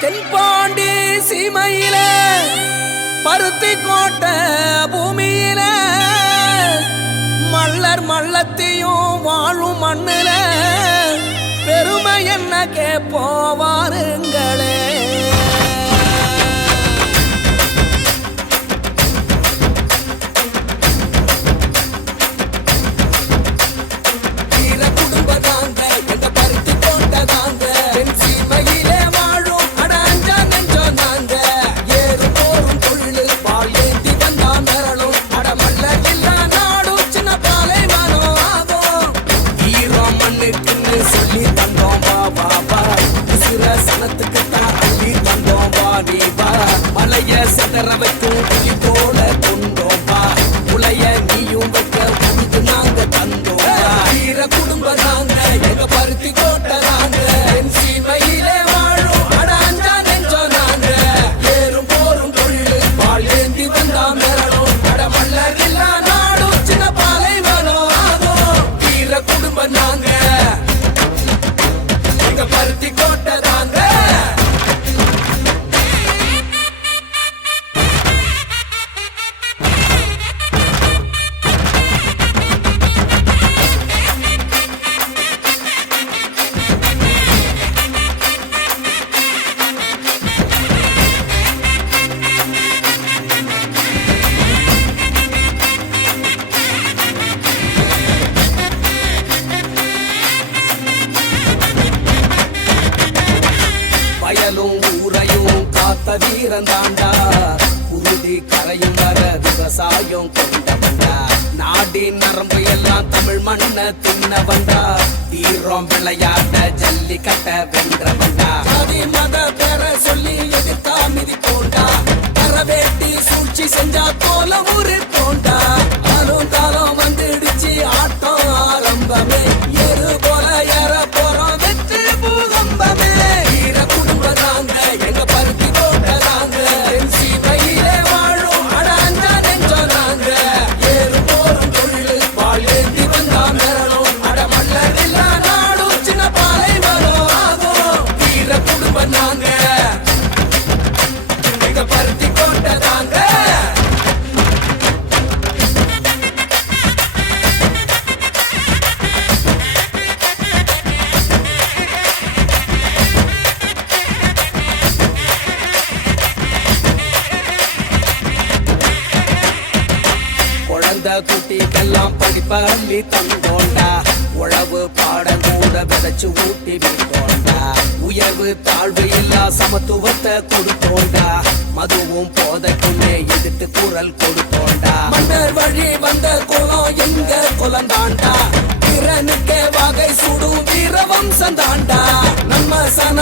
தென்பாண்டி சீமையில பருத்தி கோட்டை பூமியில மல்லர் மல்லத்தையும் வாழும் மண்ணுல. பெருமை என்ன கேப்போவாருங்களே வீர மலைய சிதற வைக்கும் புலி போல கொண்டோம்பா உலைய நீயும் வைக்க உனக்கு நாங்க தந்தோம் வா. வீர குடும்பம் நாங்க, எங்க பருத்தி பார்த்த வீரன் தாண்டா உறுதி கரையும் வர விவசாயம் கொண்டவன்டா. நாடின் நரம்பு எல்லாம் தமிழ் மண்ண தின்னவன்டா. வீரம் விளையாட ஜல்லிக்கட்ட வென்றவன்டா. ஜாதி மத பேர சொல்லி எதிர்த்தா மிதி போண்டா கரவேட்டி சூழ்ச்சி செஞ்சா போல ஊரு போண்டா குடும்பம் எங்க பருத்தி கோட்டை தாங்க. குழந்தை குட்டிக்கெல்லாம் படிப்பள்ளி தந்தோண்டா. உழவு பாடம் கூட விதைச்சு ஊட்டி விட்டோண்டா உயர்வு தாழ்வு இல்லா சமத்துவத்தை கொடுத்தோண்டா மதுவும் போதைக்குள்ளே எதிர்த்து குரல் கொடுத்தோண்டா மன்னர் வழி வந்த குலம் எங்க குலந்தாண்டா? திறனுக்கே வகை சுடும் வீர வம்சம் நம்ம சன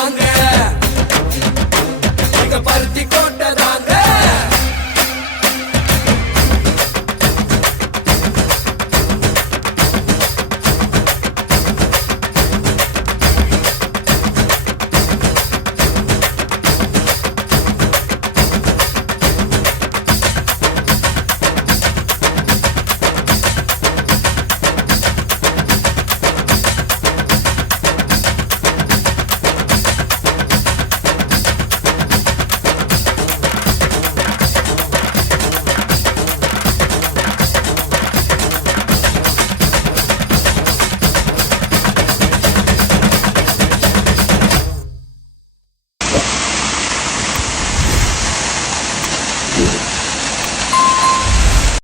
i'm gonna